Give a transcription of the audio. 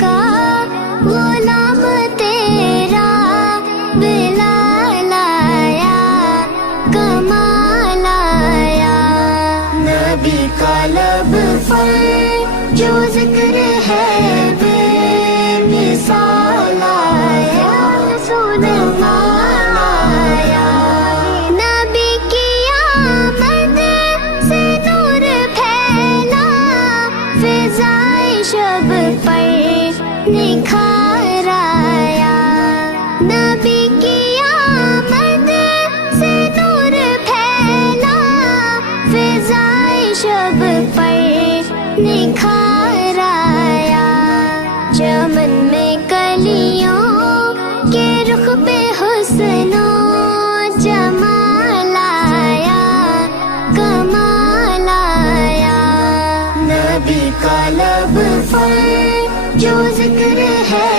کا غلام تیرا بلال آیا، کمال آیا۔ نبی کا لب پر جو ذکر ہے بے مثال آیا، رسول اللہ آیا۔ نبی کی آمد سے نور پھیلا، فضائے شب پر نکھار آیا۔ نبی کی آمد سے نور پھیلا، فضائے شب پر نکھار آیا۔ چمن میں کلیوں کے رخ پہ حسن و جمال آیا، کمال آیا۔ نبی کا لب پر جو ذکر ہے